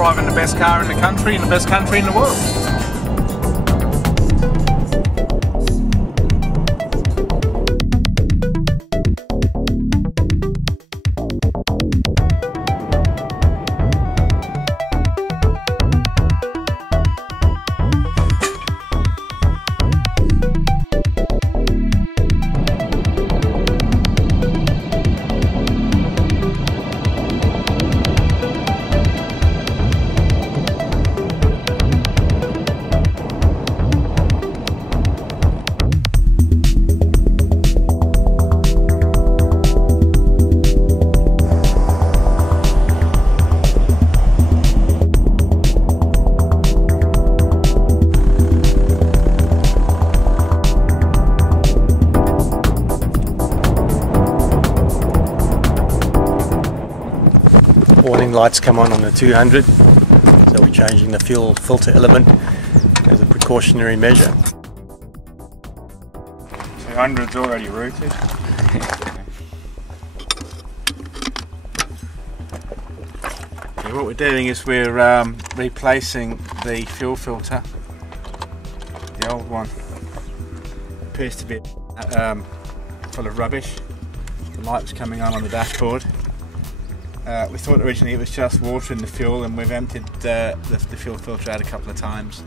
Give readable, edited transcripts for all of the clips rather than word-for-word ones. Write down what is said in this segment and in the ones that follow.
driving the best car in the country and the best country in the world. Warning lights come on the 200, so we're changing the fuel filter element as a precautionary measure. 200's already routed. Okay, what we're doing is we're replacing the fuel filter. The old one appears to be full of rubbish. The light was coming on the dashboard. We thought originally it was just water in the fuel, and we've emptied the fuel filter out a couple of times.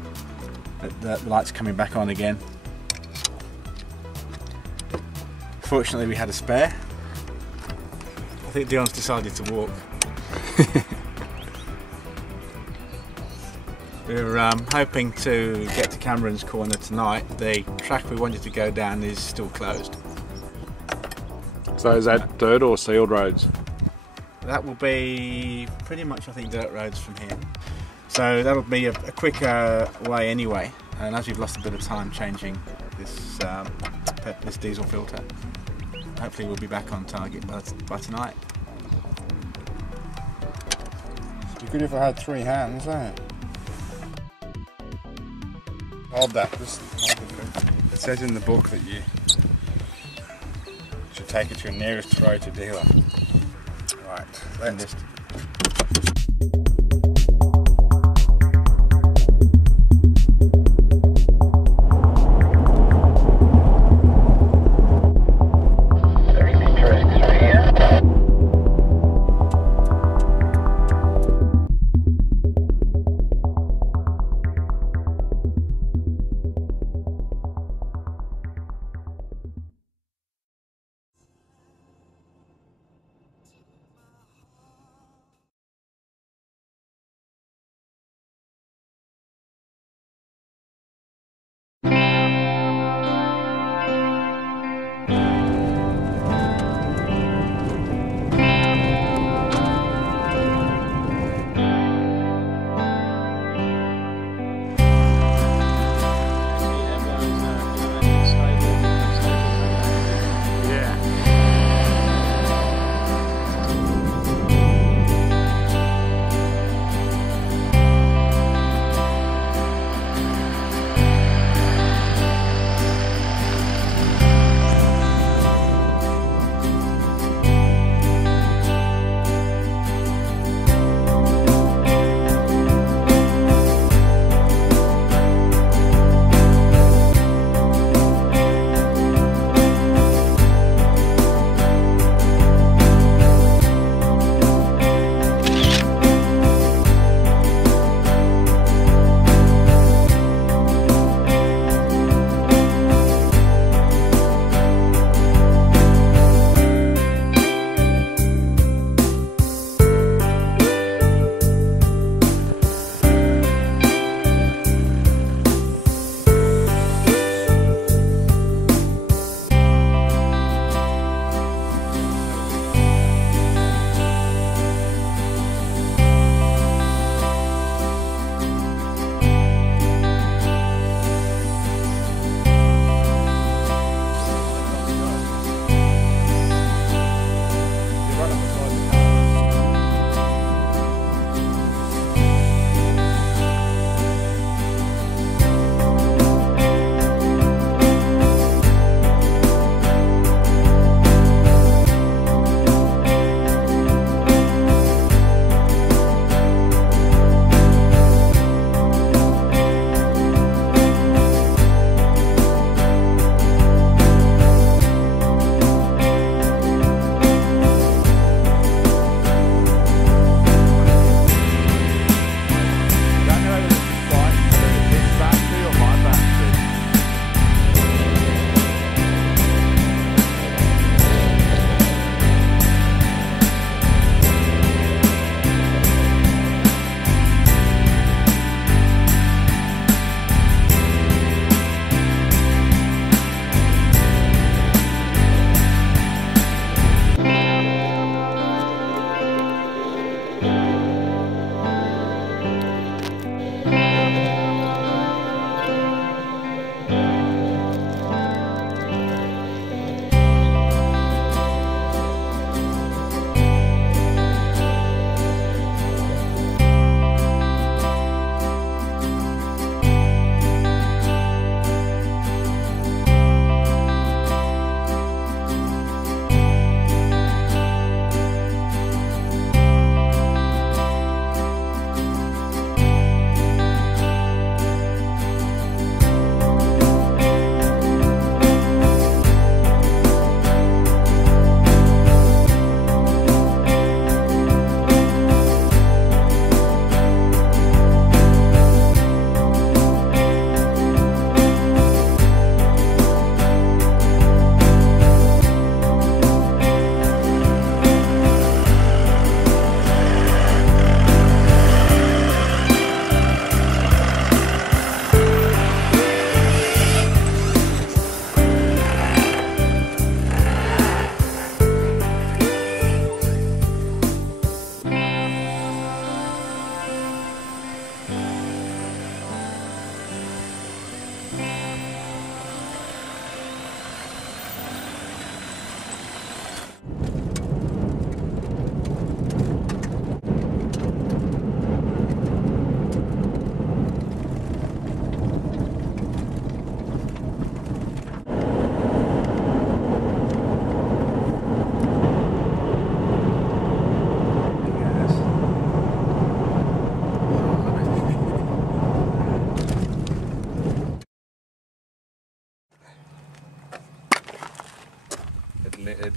But the light's coming back on again. Fortunately we had a spare. I think Dion's decided to walk. We're hoping to get to Cameron's Corner tonight. The track we wanted to go down is still closed. So is that dirt or sealed roads? That will be pretty much, I think, dirt roads from here. So that'll be a quicker way anyway. And as we've lost a bit of time changing this this diesel filter, hopefully we'll be back on target by tonight. It'd be good if I had 3 hands, eh? Hold that. Just hold it. It says in the book that you should take it to your nearest rotor dealer. Right, let's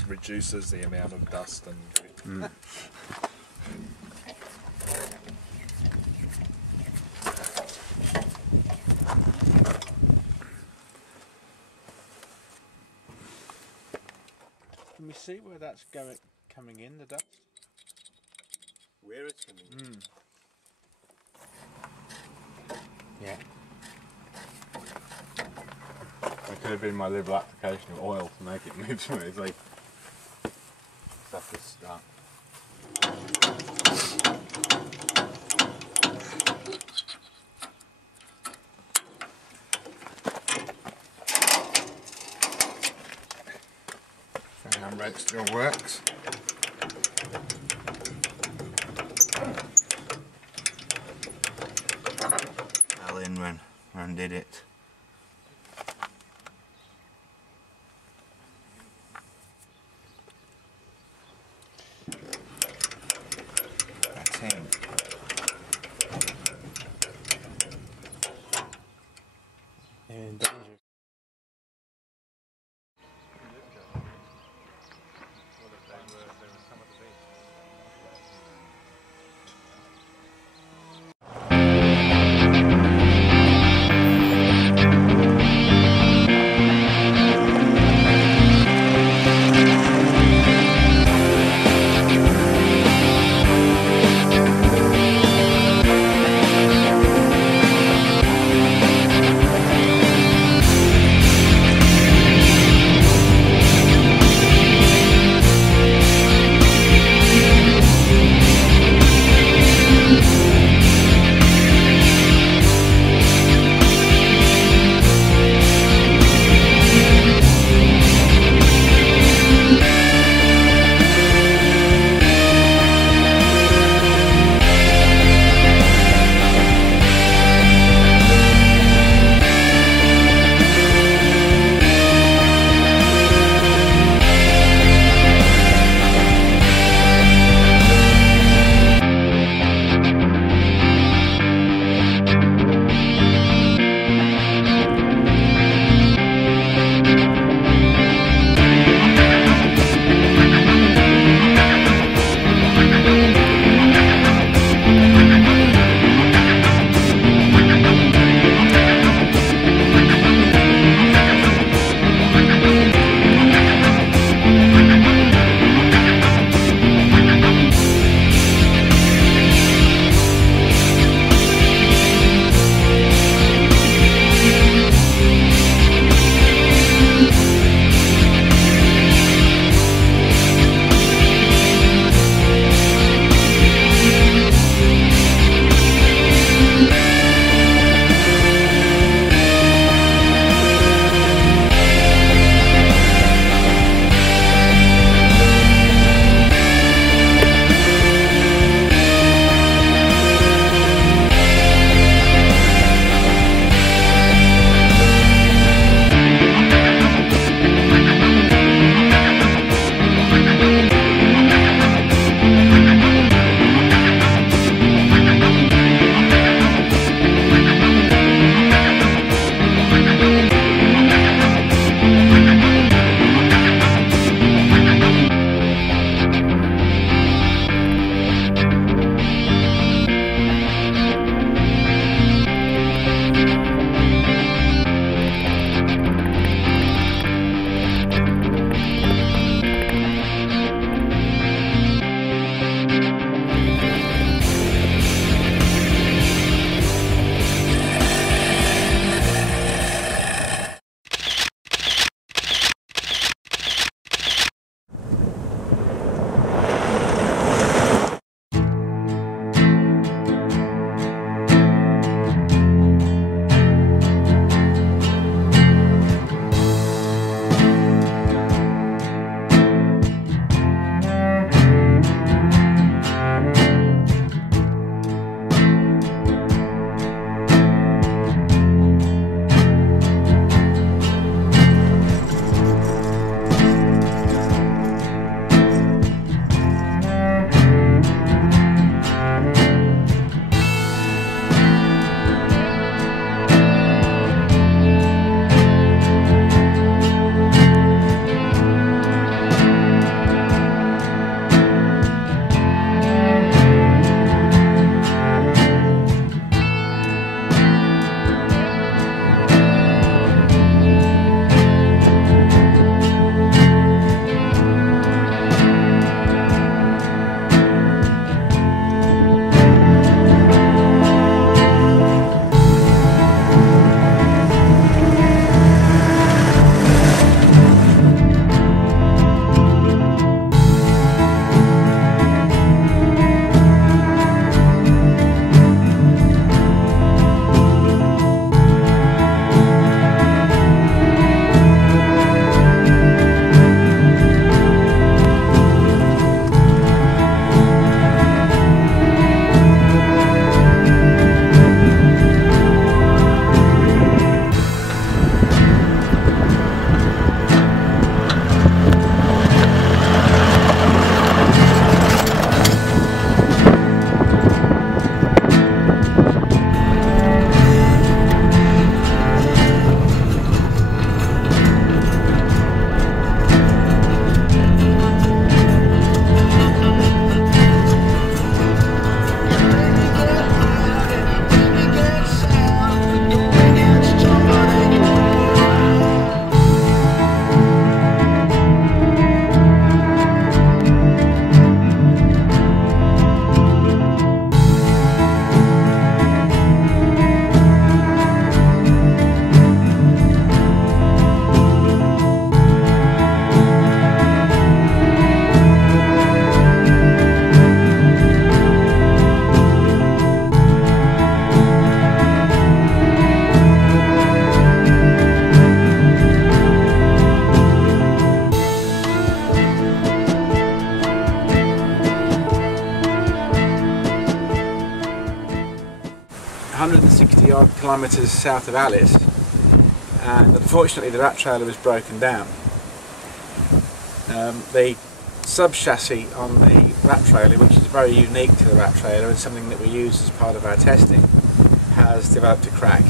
reduces the amount of dust and grit. Can we see where that's coming in, the dust? Where it's coming in? Yeah. It could have been my liberal application of oil to make it move smoothly. Stuff is stuck. The handbrake still works. Fell in when I undid it. That's him. And danger. 160 odd kilometres south of Alice, and unfortunately the rat trailer was broken down. The sub-chassis on the rat trailer, which is very unique to the rat trailer and something that we use as part of our testing, has developed a crack.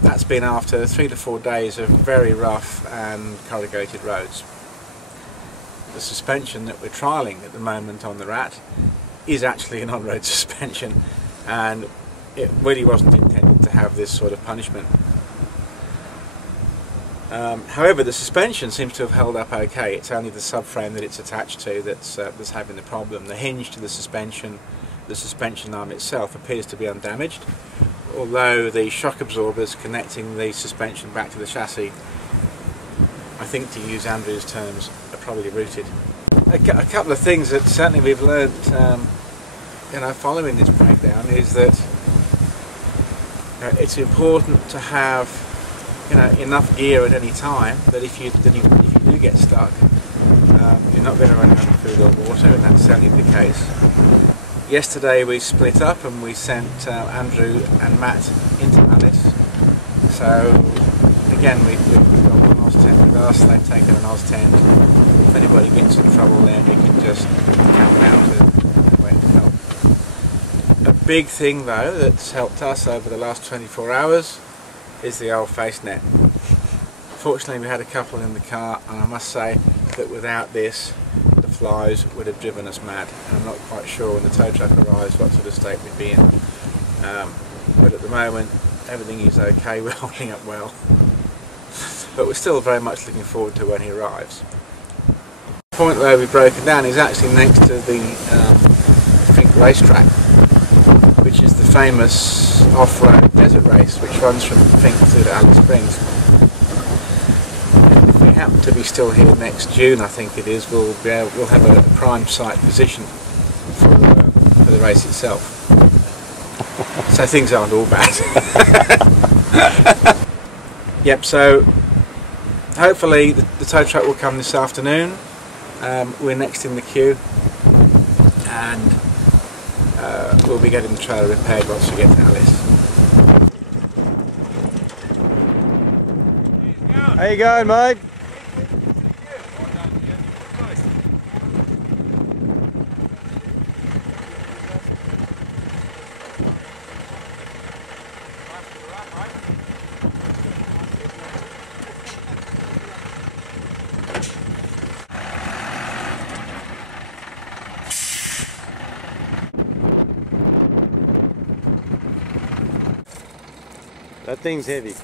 That's been after 3 to 4 days of very rough and corrugated roads. The suspension that we're trialling at the moment on the rat is actually an on-road suspension, and it really wasn't intended to have this sort of punishment. However, the suspension seems to have held up okay. It's only the subframe that it's attached to that's having the problem. The hinge to the suspension arm itself appears to be undamaged, although the shock absorbers connecting the suspension back to the chassis, I think, to use Andrew's terms, are probably rooted. A couple of things that certainly we've learnt following this breakdown is that it's important to have enough gear at any time that if you do get stuck, you're not going to run out of food or water, and that's certainly the case. Yesterday we split up and we sent Andrew and Matt into Alice. So again, we've got one Oz tent with us, they've taken an Oz tent. If anybody gets in trouble then we can just camp out and wait to help. A big thing though that's helped us over the last 24 hours is the old face net. Fortunately we had a couple in the car, and I must say that without this the flies would have driven us mad, and I'm not quite sure when the tow truck arrives what sort of state we'd be in. But at the moment everything is okay, we're holding up well. But we're still very much looking forward to when he arrives. The point where we've broken down is actually next to the Fink racetrack, which is the famous off-road desert race which runs from Fink to Alice Springs. If we happen to be still here next June, I think it is, we'll have a prime site position for the race itself. So things aren't all bad. Yep, so hopefully the tow truck will come this afternoon. We're next in the queue, and we'll be getting the trailer repaired once we get to Alice. How you going, mate? That thing's heavy.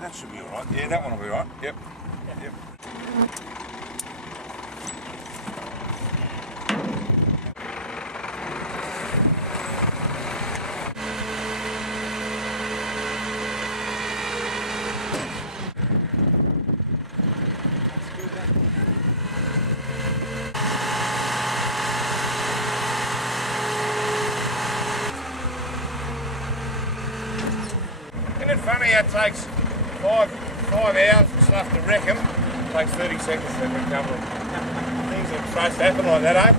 That should be alright. Yeah, that one will be alright. Yep. Yep. Isn't it funny how it takes 5 hours and stuff to wreck them? It takes 30 seconds to recover them. Things are supposed to happen like that, eh?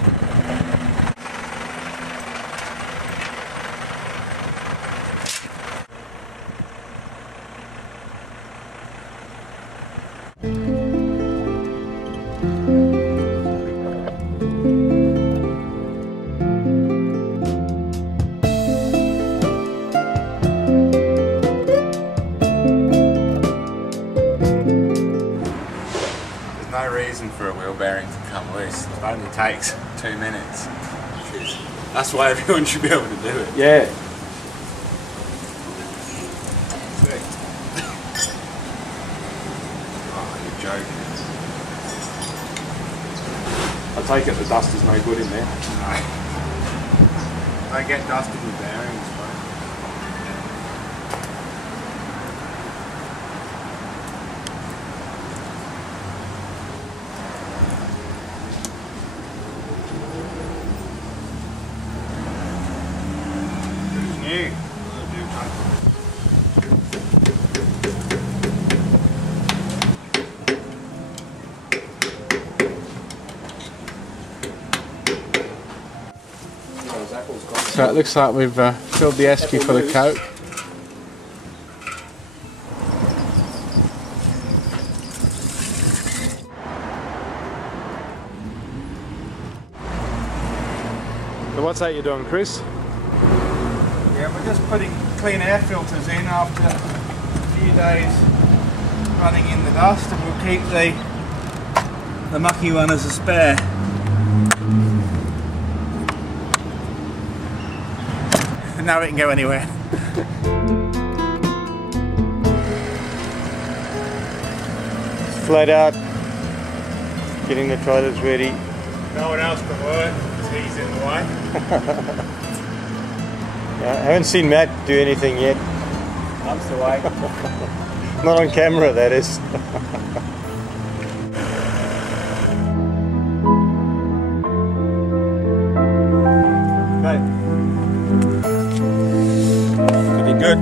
No reason for a wheel bearing to come loose. It only takes 2 minutes. That's why everyone should be able to do it. Yeah. Oh, you're joking. I take it the dust is no good in there. No. They get dusted with bearings, bro. New. So it looks like we've filled the esky full of coke. So what's that you're doing, Chris? Yeah, we're just putting clean air filters in after a few days running in the dust, and we'll keep the mucky one as a spare. Now it can go anywhere. Flat out, getting the toilets ready. No one else can work, he's in the way. I haven't seen Matt do anything yet. I'm the way. Not on camera, that is. Okay. Looking good.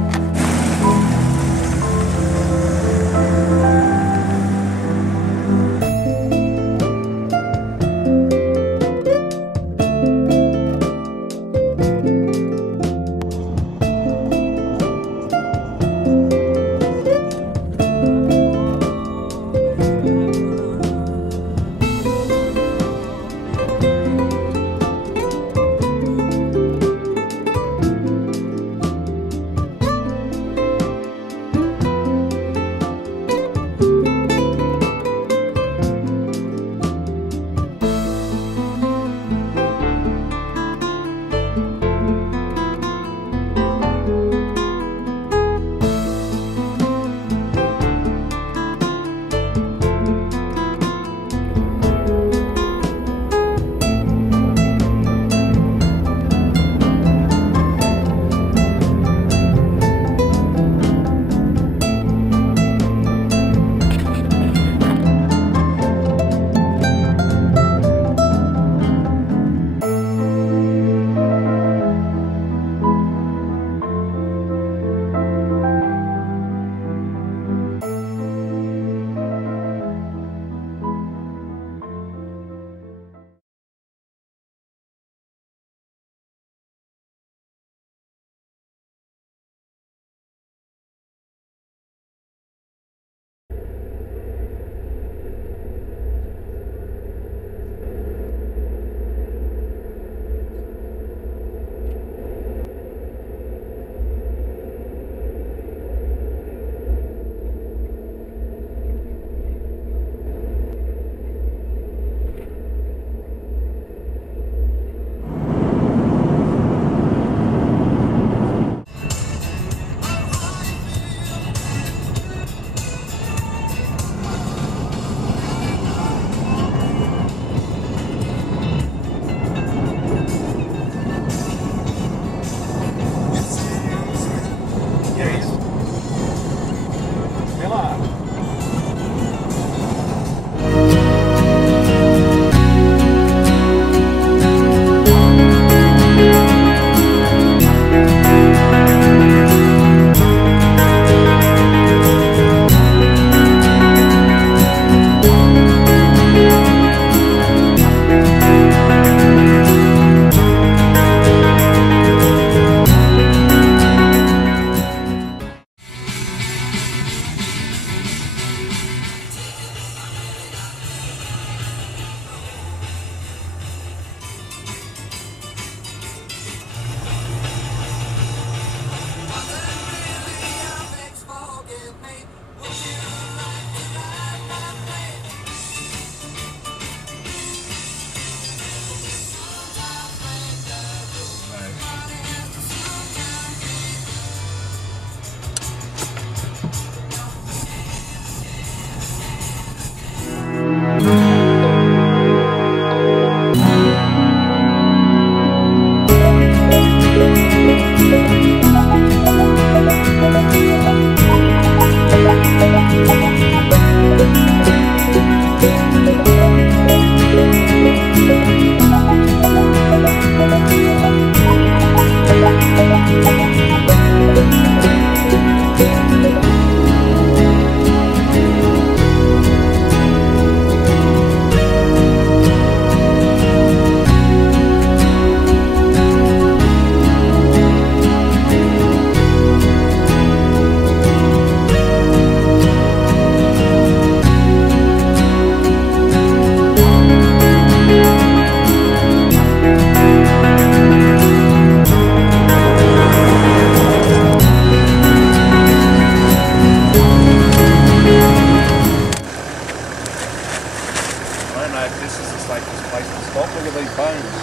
this place to stop. Look at these bones.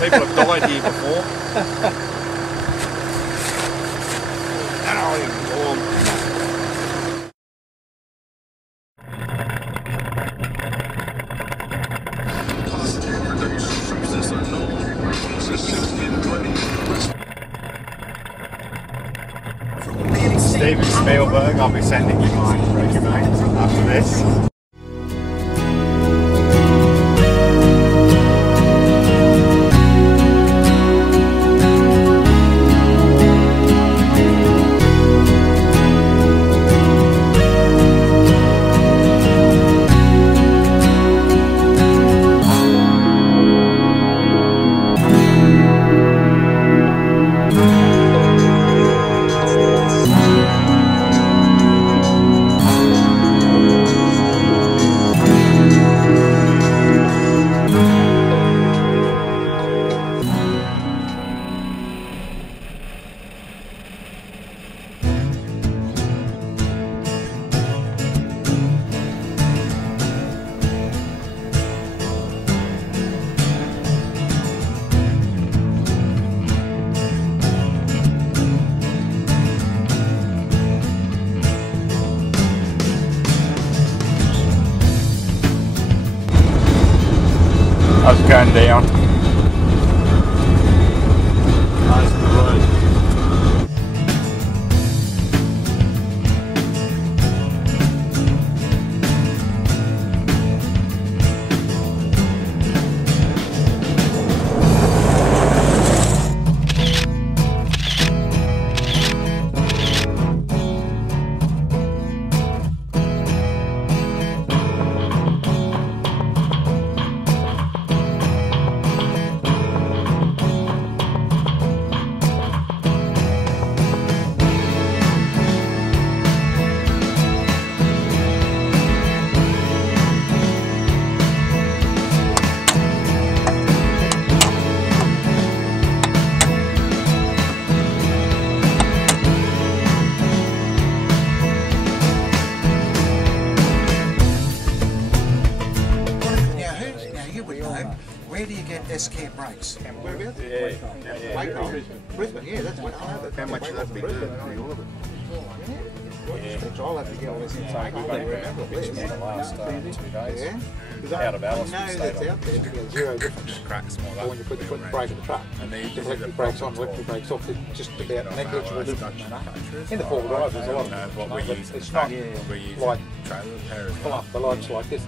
People have died here before. Steven Spielberg, I'll be sending you my resume after this. How's it going down? Eyes on the road. Where do you get SK brakes? Whereabouts? Brisbane, yeah, that's what I know. How much would that be? I'll have to get all this inside. I don't remember this. The last 2 days. Yeah? Out of Alice. I know that's out there because zero difference. Cracks more When you put the foot brake in the truck, and then the electric brakes on, electric brakes off, it's just about negligible difference. In the four-wheel drive, there's a lot of what we use. it's not We use like trailer repair. fluff, the lights like this.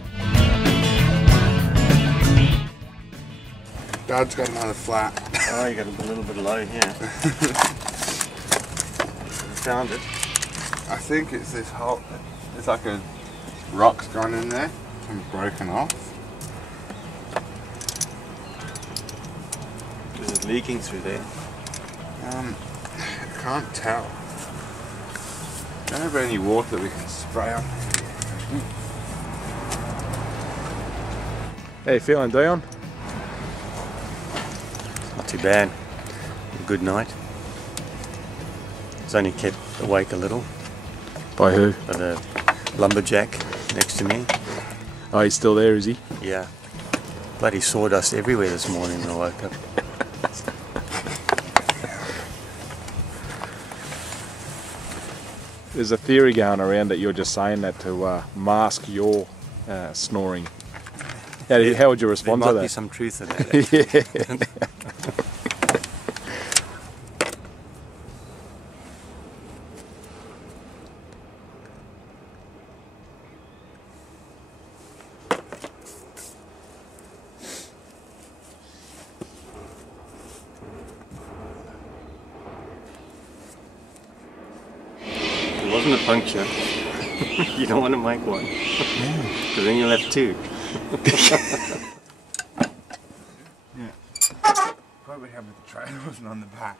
Dad's got another flat. Oh, you got a little bit low here. Found it. I think it's this hole. It's like a rock's gone in there and broken off. Is it leaking through there? I can't tell. Don't have any water that we can spray on. How you feeling, Dion? Not too bad. A good night. It's only kept awake a little By who? by the lumberjack next to me. Oh, he's still there, is he? Yeah. Bloody sawdust everywhere this morning when I woke up. There's a theory going around that you're just saying that to mask your snoring. How would you respond There to might be that? some truth in that. Yeah. It wasn't a puncture. You don't want to make one. Because then you'll have two. Yeah. Probably have the trailer wasn't on the back.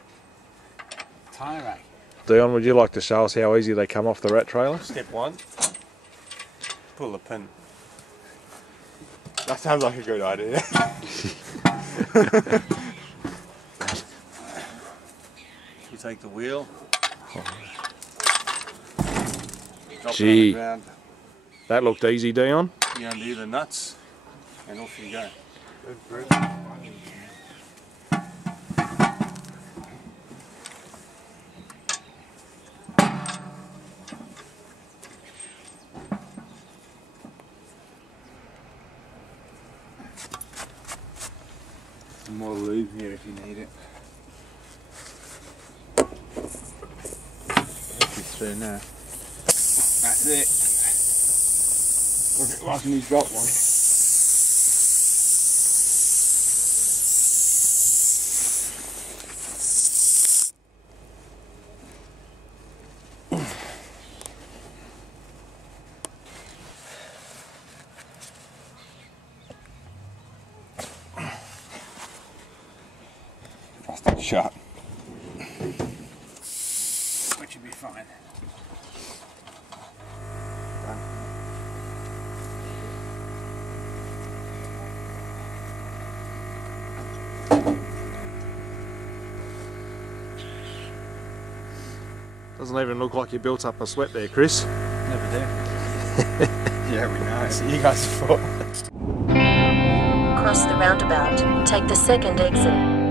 Tire rack. Dion, would you like to show us how easy they come off the rat trailer? Step one. Pull the pin. That sounds like a good idea. You take the wheel. Drop it on Gee. the ground. That looked easy, Dion. You undo the nuts. and off you go. Some more lube here if you need it. It's through now. That's it. Look at watching he's got one. That's shut. Which should be fine. Doesn't even look like you built up a sweat there, Chris. Never do. Yeah, we know. So you guys thought. Cross the roundabout. Take the second exit.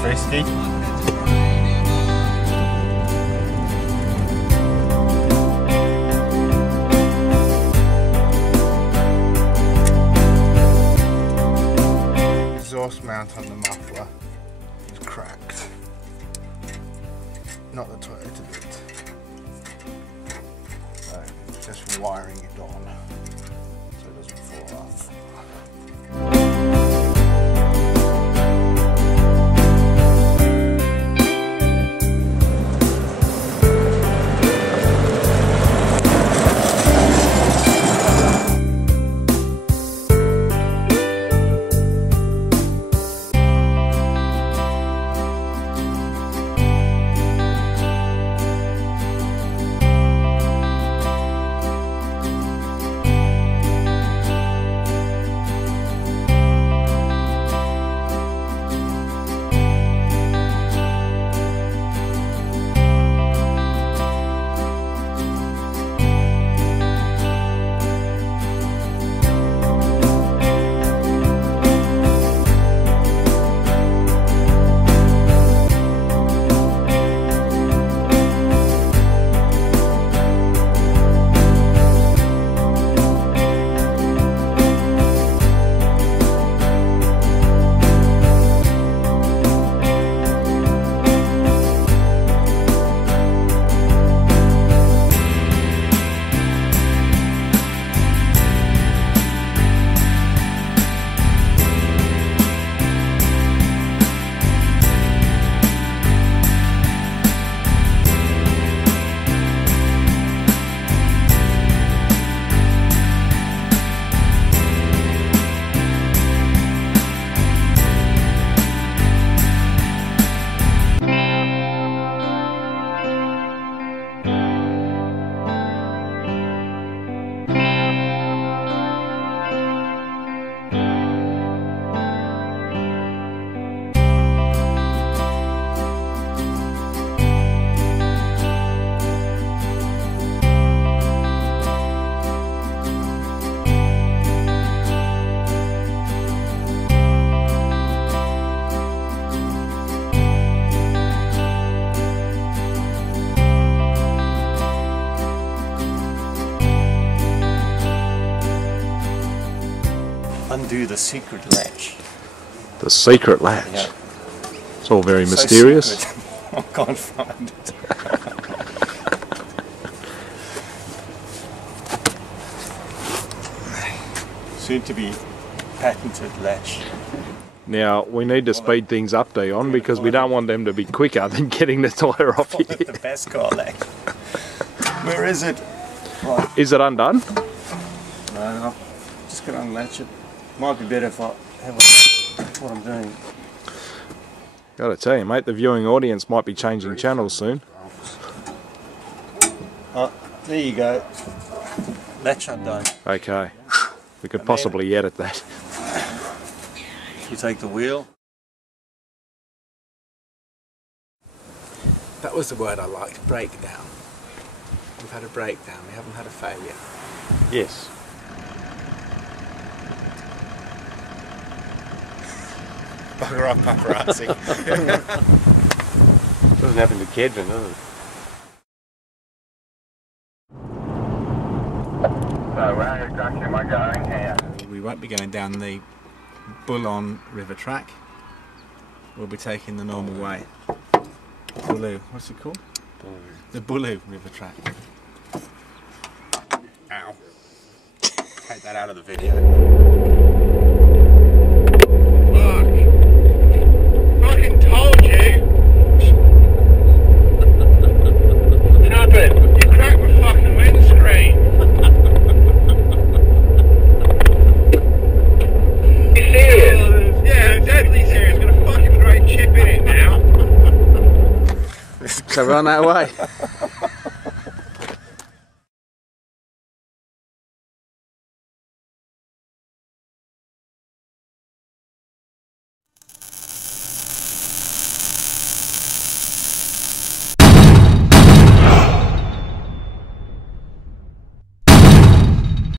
Frisky. Exhaust mount on the muffler is cracked. Not the toilet bit. So just wiring it on so it doesn't fall off. Undo the secret latch. The secret latch. Yeah. It's all very So mysterious. secret. I can't find it. Soon to be patented latch. Now we need to speed things up, Dion, because we don't want them to be quicker than getting the tyre off here. The best car latch. Where is it? Right. Is it undone? No, I'm just going to unlatch it. Might be better if I have what I'm doing. Gotta tell you, mate, the viewing audience might be changing channels soon. Oh, there you go. That shut down. Okay. We could possibly edit that. You take the wheel. That was the word I liked, breakdown. We've had a breakdown, we haven't had a failure. Yes. Bugger off paparazzi. Doesn't happen to Kedron, does it? So where exactly am I going here? We won't be going down the Bullon River track. We'll be taking the normal way. Bullu, what's it called? The Bullu River track. Ow. Take that out of the video. Fucking told you! Tuppet, you cracked my fucking windscreen! You serious? Yeah, I'm deadly serious. Got a fucking great chip in it now. So we're on our way.